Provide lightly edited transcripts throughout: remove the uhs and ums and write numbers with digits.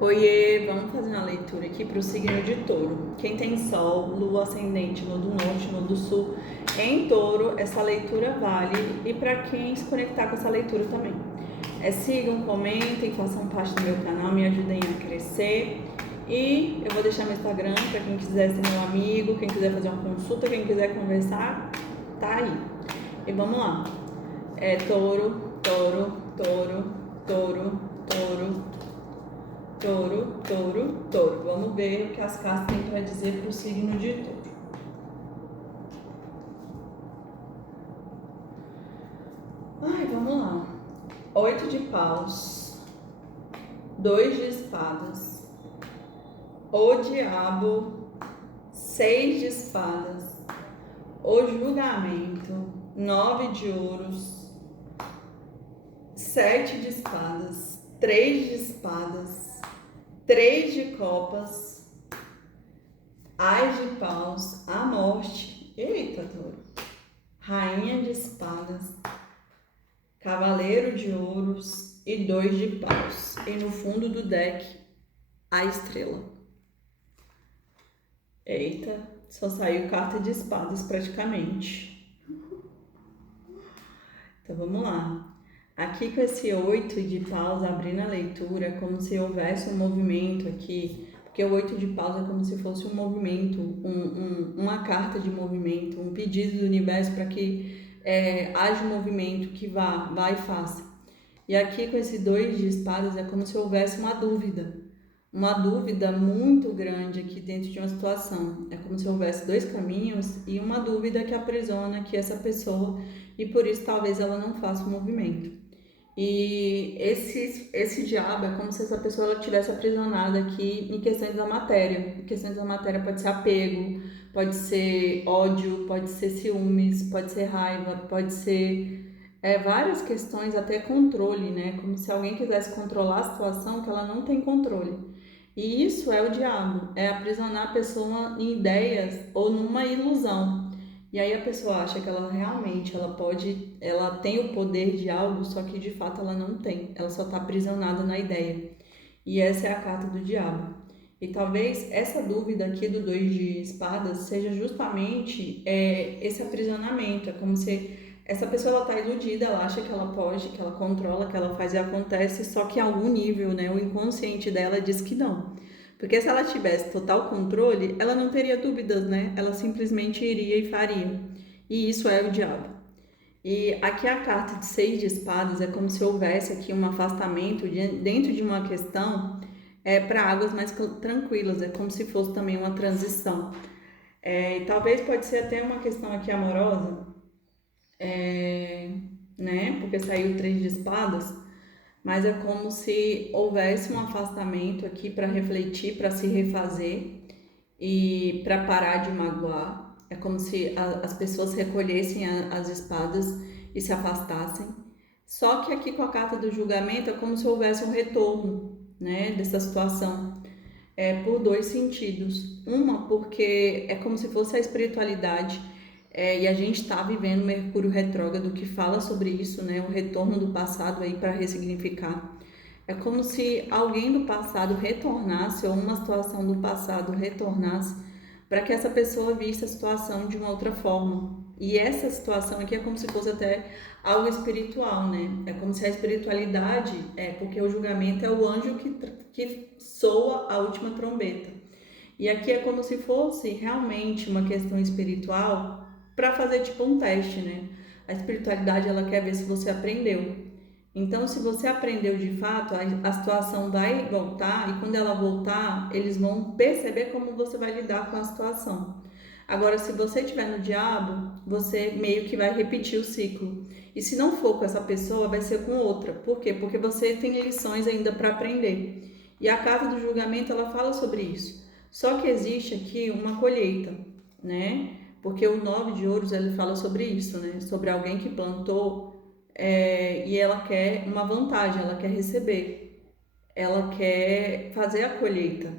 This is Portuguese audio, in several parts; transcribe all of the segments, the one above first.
Oiê, vamos fazer uma leitura aqui para o signo de Touro. Quem tem Sol, Lua, Ascendente no do Norte, no do Sul, em Touro, essa leitura vale. E para quem se conectar com essa leitura também. Sigam, comentem, façam parte do meu canal, me ajudem a crescer. E eu vou deixar meu Instagram para quem quiser ser meu amigo, quem quiser fazer uma consulta, quem quiser conversar, tá aí. E vamos lá. Touro, Touro, Touro, Touro, Touro. Touro, touro, touro. Vamos ver o que as cartas têm para dizer para o signo de touro. Vamos lá. 8 de paus, 2 de espadas, o diabo, 6 de espadas, o julgamento, 9 de ouros, 7 de espadas, 3 de espadas, 3 de copas, as de paus, a morte, eita, touro, rainha de espadas, cavaleiro de ouros e 2 de paus. E no fundo do deck, a estrela. Eita, só saiu carta de espadas praticamente. Então vamos lá. Aqui com esse 8 de paus abrindo a leitura, é como se houvesse um movimento aqui, porque o 8 de paus é como se fosse um movimento, uma carta de movimento, um pedido do universo para que haja um movimento que vá e faça. E aqui com esse 2 de espadas é como se houvesse uma dúvida muito grande aqui dentro de uma situação. É como se houvesse dois caminhos e uma dúvida que aprisiona aqui essa pessoa e por isso talvez ela não faça o movimento. E esse diabo é como se essa pessoa tivesse aprisionada aqui em questões da matéria. Em questões da matéria pode ser apego, pode ser ódio, pode ser ciúmes, pode ser raiva, pode ser várias questões, até controle, né? Como se alguém quisesse controlar a situação que ela não tem controle. E isso é o diabo, é aprisionar a pessoa em ideias ou numa ilusão. E aí a pessoa acha que ela realmente, ela tem o poder de algo, só que de fato ela não tem. Ela só está aprisionada na ideia. E essa é a carta do diabo. E talvez essa dúvida aqui do 2 de espadas seja justamente esse aprisionamento. É como se essa pessoa está iludida, ela acha que ela pode, que ela controla, que ela faz e acontece, só que em algum nível, né, o inconsciente dela diz que não. Porque se ela tivesse total controle, ela não teria dúvidas, né? Ela simplesmente iria e faria. E isso é o diabo. E aqui a carta de 6 de espadas é como se houvesse aqui um afastamento dentro de uma questão para águas mais tranquilas, é como se fosse também uma transição. E talvez pode ser até uma questão aqui amorosa, né? Porque saiu 3 de espadas, mas é como se houvesse um afastamento aqui para refletir, para se refazer e para parar de magoar. É como se as pessoas recolhessem as espadas e se afastassem. Só que aqui com a carta do julgamento é como se houvesse um retorno, né, dessa situação. Por dois sentidos. Uma, porque é como se fosse a espiritualidade, e a gente está vivendo Mercúrio retrógrado que fala sobre isso, né, o retorno do passado aí para ressignificar. É como se alguém do passado retornasse, ou uma situação do passado retornasse, para que essa pessoa visse a situação de uma outra forma. E essa situação aqui é como se fosse até algo espiritual, né? É como se a espiritualidade, porque o julgamento é o anjo que soa a última trombeta. E aqui é como se fosse realmente uma questão espiritual para fazer tipo um teste, né? A espiritualidade ela quer ver se você aprendeu. Então, se você aprendeu de fato, a situação vai voltar e quando ela voltar, eles vão perceber como você vai lidar com a situação. Agora, se você estiver no diabo, você meio que vai repetir o ciclo. E se não for com essa pessoa, vai ser com outra. Por quê? Porque você tem lições ainda para aprender. E a carta do julgamento, ela fala sobre isso. Só que existe aqui uma colheita, né? Porque o 9 de ouros, ele fala sobre isso, né? Sobre alguém que plantou e ela quer uma vantagem, ela quer receber, ela quer fazer a colheita,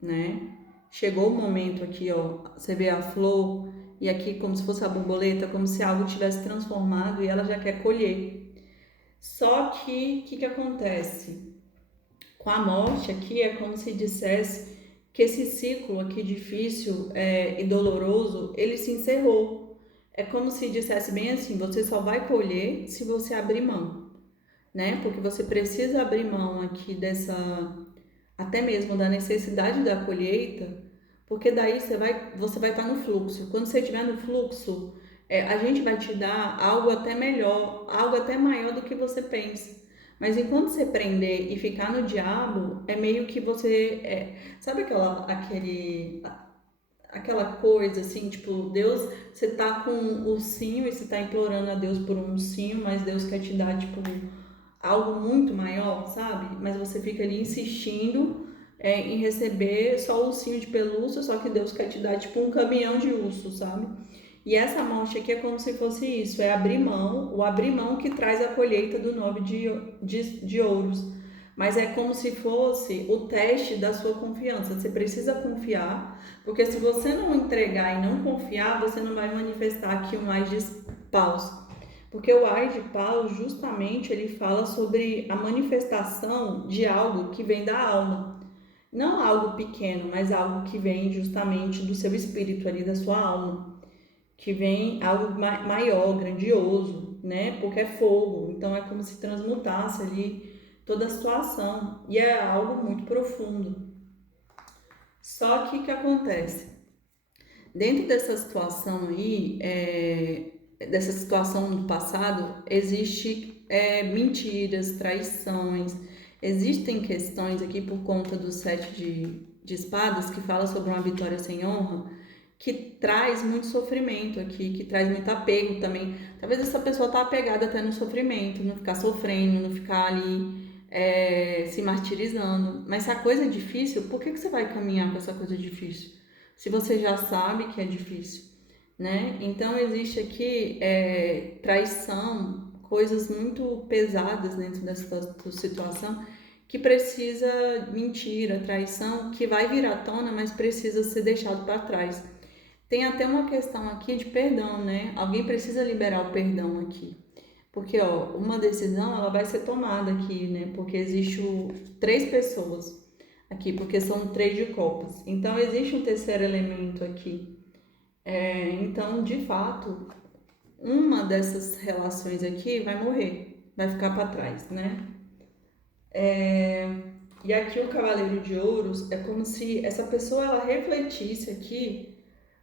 né? Chegou o momento aqui, ó, você vê a flor e aqui como se fosse a borboleta, como se algo tivesse transformado e ela já quer colher. Só que o que acontece? Com a morte aqui é como se dissesse que esse ciclo aqui difícil e doloroso, ele se encerrou. É como se dissesse bem assim, você só vai colher se você abrir mão, né? Porque você precisa abrir mão aqui até mesmo da necessidade da colheita, porque daí você vai estar no fluxo. Quando você estiver no fluxo, a gente vai te dar algo até melhor, algo até maior do que você pensa. Mas enquanto você prender e ficar no diabo, é meio que sabe aquela coisa assim, tipo, Deus, você tá com um ursinho e você tá implorando a Deus por um ursinho, mas Deus quer te dar, tipo, algo muito maior, sabe? Mas você fica ali insistindo em receber só o ursinho de pelúcia, só que Deus quer te dar tipo um caminhão de urso, sabe? E essa morte aqui é como se fosse isso, é abrir mão, o abrir mão que traz a colheita do 9 de ouros. Mas é como se fosse o teste da sua confiança. Você precisa confiar, porque se você não entregar e não confiar, você não vai manifestar aqui um mais de paus. Porque o Ais de Paus, justamente, ele fala sobre a manifestação de algo que vem da alma. Não algo pequeno, mas algo que vem justamente do seu espírito ali, da sua alma. Que vem algo maior, grandioso, né? Porque é fogo, então é como se transmutasse ali toda a situação. E é algo muito profundo. Só que o que acontece? Dentro dessa situação aí, dessa situação do passado, existe mentiras, traições, existem questões aqui por conta do sete de espadas, que fala sobre uma vitória sem honra, que traz muito sofrimento aqui, que traz muito apego também. Talvez essa pessoa tá apegada até no sofrimento, não ficar sofrendo, não ficar ali se martirizando. Mas se a coisa é difícil, por que você vai caminhar com essa coisa difícil? Se você já sabe que é difícil, né? Então existe aqui traição, coisas muito pesadas dentro dessa situação que precisa, mentira, traição, que vai vir à tona, mas precisa ser deixado para trás. Tem até uma questão aqui de perdão, né? Alguém precisa liberar o perdão aqui. Porque, ó, uma decisão, ela vai ser tomada aqui, né? Porque existe três pessoas aqui, porque são três de copas. Então, existe um terceiro elemento aqui. Então, de fato, uma dessas relações aqui vai morrer, vai ficar para trás, né? E aqui o Cavaleiro de Ouros é como se essa pessoa ela refletisse aqui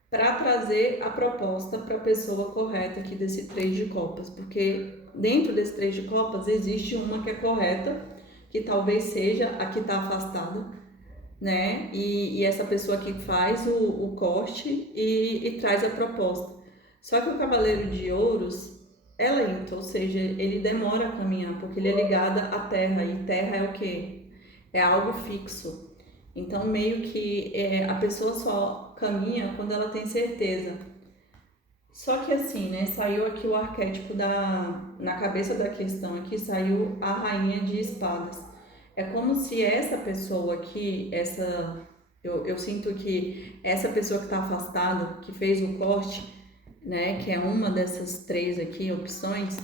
para trazer a proposta para a pessoa correta aqui desse três de copas, porque dentro desse três de copas existe uma que é correta, que talvez seja a que está afastada, né? E essa pessoa aqui faz o corte e traz a proposta. Só que o Cavaleiro de Ouros é lento, ou seja, ele demora a caminhar, porque ele é ligado à terra, e terra é o quê? É algo fixo. Então, meio que a pessoa só caminha quando ela tem certeza. Só que assim, né, saiu aqui o arquétipo na cabeça da questão aqui, saiu a Rainha de Espadas. É como se essa pessoa aqui, eu sinto que essa pessoa que está afastada, que fez o corte, né, que é uma dessas três aqui opções,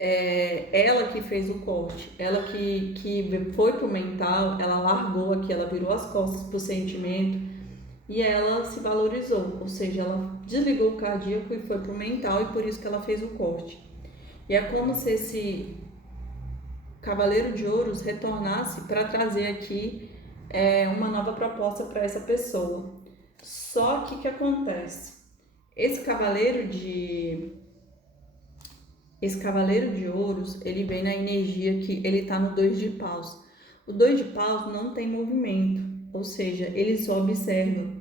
ela que fez o corte, ela que foi pro mental, ela largou aqui, ela virou as costas pro sentimento e ela se valorizou, ou seja, ela desligou o cardíaco e foi pro mental e por isso que ela fez o corte. E é como se esse Cavaleiro de Ouros retornasse para trazer aqui uma nova proposta para essa pessoa. Só que o que acontece? Esse Cavaleiro de Ouros, ele vem na energia que ele está no dois de paus. O dois de paus não tem movimento, ou seja, ele só observa.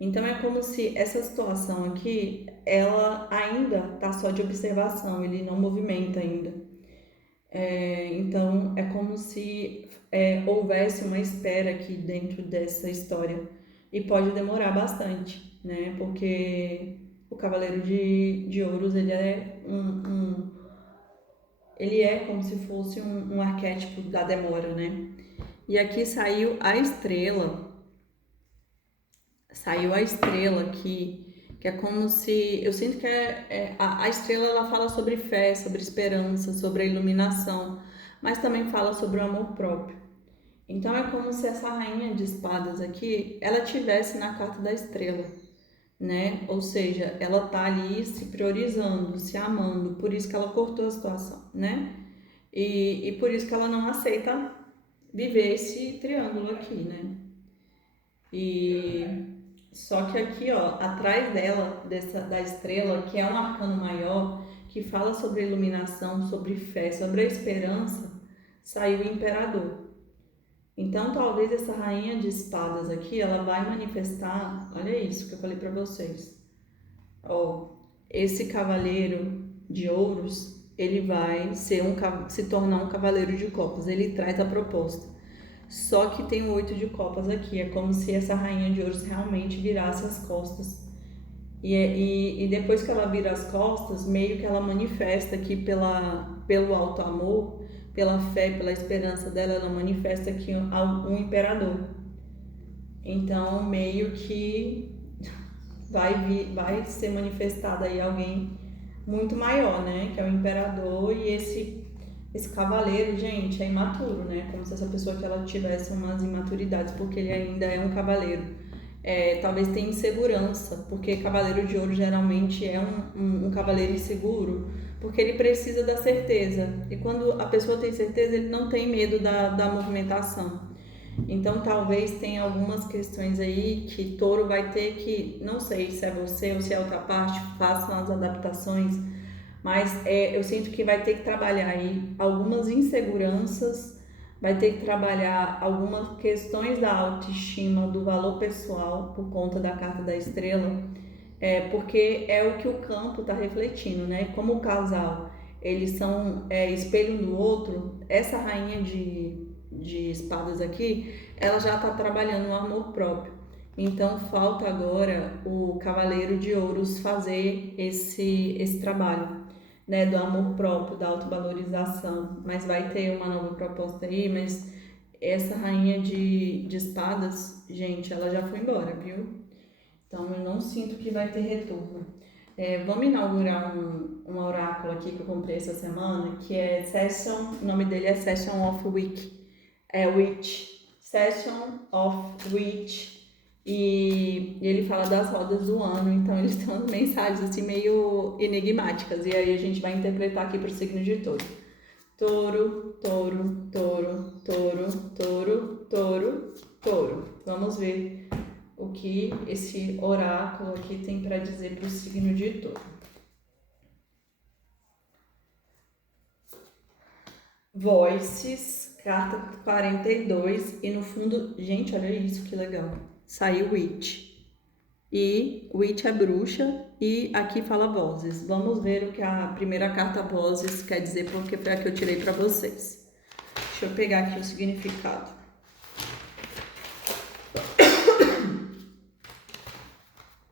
Então é como se essa situação aqui, ela ainda está só de observação, ele não movimenta ainda. Então é como se houvesse uma espera aqui dentro dessa história e pode demorar bastante, né? Porque o Cavaleiro de Ouros ele ele é como se fosse um arquétipo da demora, né? E aqui saiu a estrela aqui, que é como se, eu sinto que a estrela ela fala sobre fé, sobre esperança, sobre a iluminação, mas também fala sobre o amor próprio. Então é como se essa rainha de espadas aqui, ela tivesse na carta da estrela, né? Ou seja, ela tá ali se priorizando, se amando, por isso que ela cortou a situação, né? E por isso que ela não aceita viver esse triângulo aqui, né? E só que aqui, ó, atrás dela, da estrela, que é um arcano maior, que fala sobre iluminação, sobre fé, sobre a esperança, saiu o imperador. Então, talvez essa rainha de espadas aqui, ela vai manifestar, olha isso que eu falei para vocês. Ó, esse cavaleiro de ouros, ele vai se tornar um cavaleiro de copas. Ele traz a proposta. Só que tem o 8 de copas aqui. É como se essa rainha de ouros realmente virasse as costas. E depois que ela vira as costas, meio que ela manifesta aqui pelo alto amor, pela fé, pela esperança dela, ela manifesta aqui um imperador. Então, meio que vai ser manifestado aí alguém muito maior, né? Que é o imperador e esse cavaleiro, gente, é imaturo, né? Como se essa pessoa que ela tivesse umas imaturidades, porque ele ainda é um cavaleiro. Talvez tenha insegurança, porque cavaleiro de ouro geralmente é um cavaleiro inseguro, porque ele precisa da certeza. E quando a pessoa tem certeza, ele não tem medo da movimentação. Então talvez tenha algumas questões aí que touro vai ter que, não sei se é você ou se é outra parte, façam as adaptações, mas eu sinto que vai ter que trabalhar aí algumas inseguranças, vai ter que trabalhar algumas questões da autoestima, do valor pessoal, por conta da carta da estrela, porque é o que o campo está refletindo, né? Como o casal, eles são espelho um do outro, essa rainha de espadas aqui, ela já está trabalhando o amor próprio. Então falta agora o cavaleiro de ouros fazer esse trabalho, né, do amor próprio, da autovalorização. Mas vai ter uma nova proposta aí, mas essa rainha de espadas, gente, ela já foi embora, viu? Então eu não sinto que vai ter retorno. Vamos inaugurar um oráculo aqui que eu comprei essa semana, que é Session, o nome dele é Session of Week, Witch, Session of Witch, e ele fala das rodas do ano, então eles têm umas mensagens assim meio enigmáticas, e aí a gente vai interpretar aqui para o signo de touro. Touro, touro, touro, touro, touro, touro, touro. Vamos ver o que esse oráculo aqui tem para dizer para o signo de touro. Voices, carta 42, e no fundo, gente, olha isso que legal. Saiu Witch. E Witch é bruxa e aqui fala vozes. Vamos ver o que a primeira carta vozes quer dizer, porque foi a que eu tirei para vocês. Deixa eu pegar aqui o significado.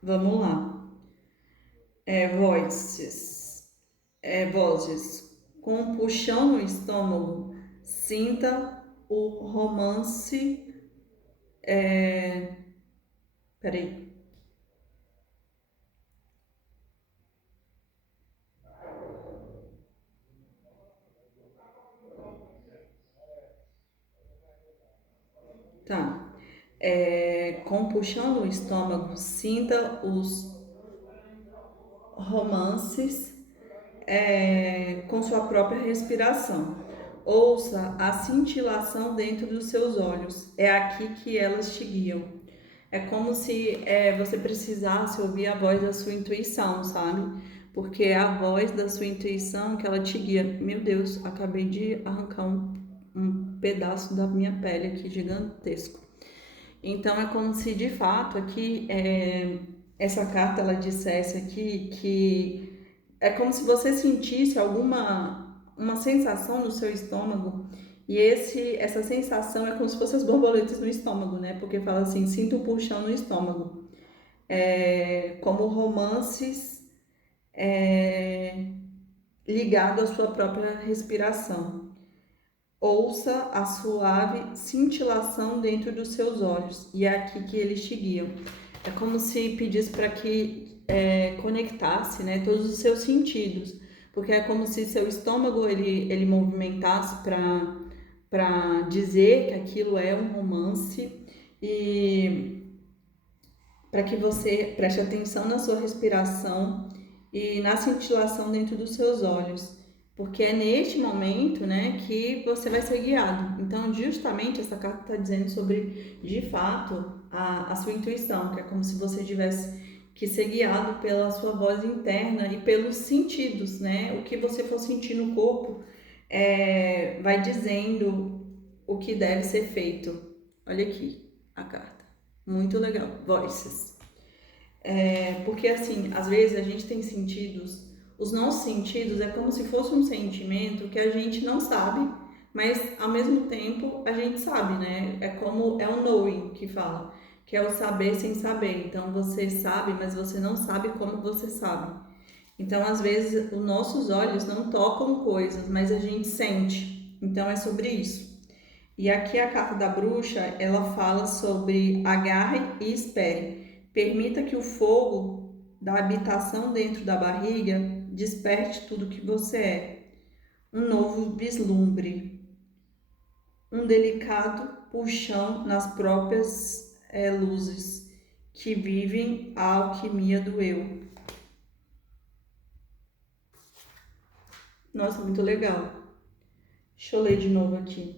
Vamos lá. Vozes. Com um puxão no estômago, sinta o romance. Peraí. Tá. Com puxão no estômago, sinta os romances com sua própria respiração. Ouça a cintilação dentro dos seus olhos. É aqui que elas te guiam. É como se você precisasse ouvir a voz da sua intuição, sabe? Porque é a voz da sua intuição que ela te guia. Meu Deus, acabei de arrancar um pedaço da minha pele aqui gigantesco. Então é como se de fato aqui essa carta ela dissesse aqui que é como se você sentisse uma sensação no seu estômago e essa sensação é como se fossem as borboletas no estômago, né? Porque fala assim, sinto um puxão no estômago. Como romances ligado à sua própria respiração. Ouça a suave cintilação dentro dos seus olhos e é aqui que eles te guiam. É como se pedisse para que conectasse, né, todos os seus sentidos, porque é como se seu estômago ele movimentasse para dizer que aquilo é um romance e para que você preste atenção na sua respiração e na cintilação dentro dos seus olhos, porque é neste momento, né, que você vai ser guiado. Então, justamente essa carta está dizendo sobre, de fato, a sua intuição, que é como se você tivesse que ser guiado pela sua voz interna e pelos sentidos, né? O que você for sentir no corpo vai dizendo o que deve ser feito. Olha aqui a carta. Muito legal. Voices. Porque assim, às vezes a gente tem sentidos, os nossos sentidos é como se fosse um sentimento que a gente não sabe, mas ao mesmo tempo a gente sabe, né? É como é o knowing que fala, que é o saber sem saber. Então você sabe, mas você não sabe como você sabe. Então, às vezes, os nossos olhos não tocam coisas, mas a gente sente. Então é sobre isso. E aqui a carta da bruxa, ela fala sobre agarre e espere. Permita que o fogo da habitação dentro da barriga desperte tudo que você é. Um novo vislumbre. Um delicado puxão nas próprias luzes que vivem a alquimia do eu. Nossa, muito legal. Deixa eu ler de novo aqui.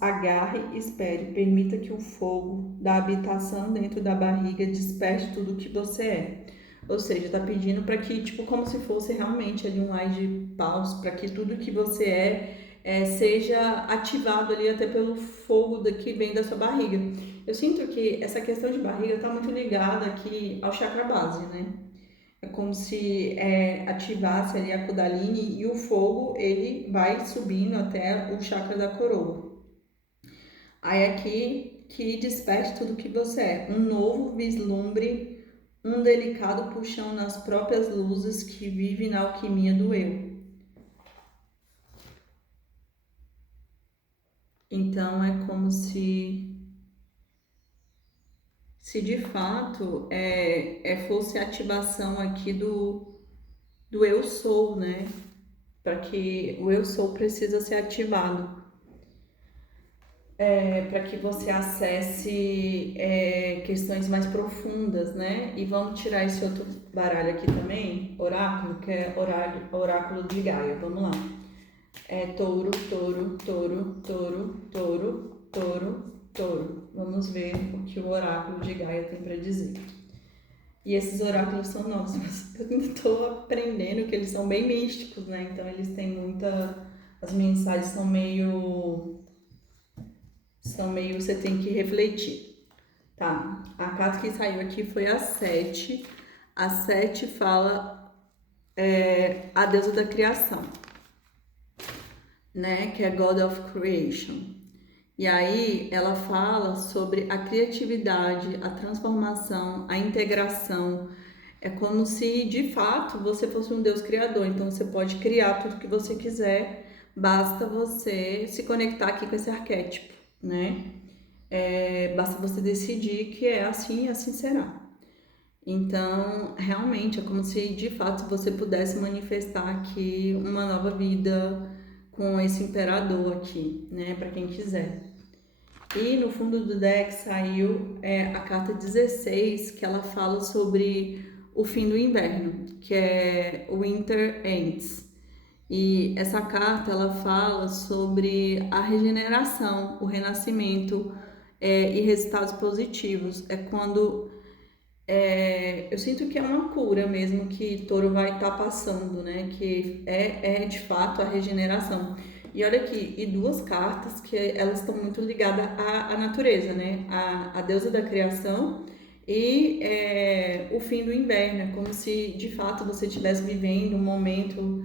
Agarre, espere, permita que o fogo da habitação dentro da barriga desperte tudo o que você é. Ou seja, tá pedindo para que, tipo, como se fosse realmente ali um eye de paus, para que tudo que você seja ativado ali até pelo fogo que vem da sua barriga. Eu sinto que essa questão de barriga tá muito ligada aqui ao chakra base, né? É como se ativasse ali a Kundalini e o fogo, ele vai subindo até o chakra da coroa. Aí aqui que desperte tudo que você é, um novo vislumbre, um delicado puxão nas próprias luzes que vive na alquimia do eu. Então é como se de fato fosse a ativação aqui do eu sou, né? Para que o eu sou precisa ser ativado. Para que você acesse questões mais profundas, né? E vamos tirar esse outro baralho aqui também, oráculo, que é oráculo de Gaia. Vamos lá. Touro, touro, touro, touro, touro, touro, touro. Vamos ver o que o oráculo de Gaia tem para dizer. E esses oráculos são novos, mas eu ainda estou aprendendo que eles são bem místicos, né? Então eles têm as mensagens são meio, você tem que refletir. Tá, a carta que saiu aqui foi a 7. A 7 fala a deusa da criação, né? Que é God of Creation. E aí ela fala sobre a criatividade, a transformação, a integração. É como se de fato você fosse um Deus criador. Então você pode criar tudo que você quiser, basta você se conectar aqui com esse arquétipo, né? Basta você decidir que é assim e assim será. Então, realmente, é como se de fato você pudesse manifestar aqui uma nova vida com esse imperador aqui, né? Para quem quiser. E no fundo do deck saiu a carta 16, que ela fala sobre o fim do inverno, que é Winter Ends. E essa carta ela fala sobre a regeneração, o renascimento e resultados positivos. É quando eu sinto que é uma cura mesmo que Touro vai estar passando, né? Que é de fato a regeneração. E olha aqui, e duas cartas que elas estão muito ligadas à natureza, né? A deusa da criação e o fim do inverno. É como se de fato você estivesse vivendo um momento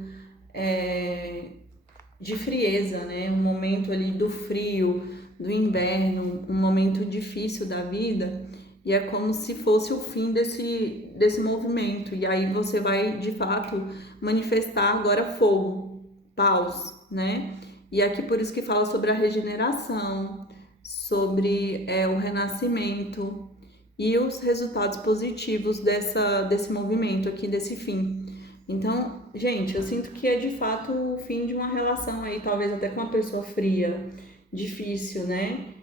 de frieza, né? Um momento ali do frio, do inverno, um momento difícil da vida. E é como se fosse o fim desse movimento. E aí você vai, de fato, manifestar agora fogo, paus, né? E aqui por isso que fala sobre a regeneração, sobre o renascimento e os resultados positivos desse movimento aqui, desse fim. Então, gente, eu sinto que é de fato o fim de uma relação aí, talvez até com uma pessoa fria, difícil, né?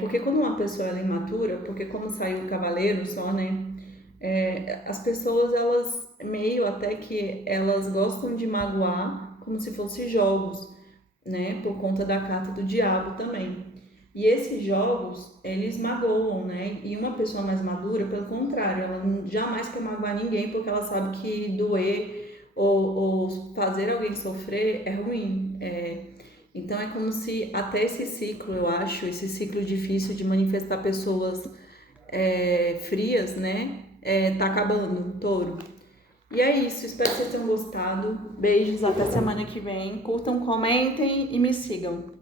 Porque quando uma pessoa ela é imatura, porque como saiu o cavaleiro só, né? As pessoas, elas meio até que elas gostam de magoar como se fossem jogos, né? Por conta da carta do diabo também. E esses jogos, eles magoam, né? E uma pessoa mais madura, pelo contrário, ela jamais quer magoar ninguém porque ela sabe que doer ou fazer alguém sofrer é ruim. Então é como se até esse ciclo, eu acho, esse ciclo difícil de manifestar pessoas frias, né? Tá acabando, touro. E é isso, espero que vocês tenham gostado. Beijos, até semana que vem. Curtam, comentem e me sigam.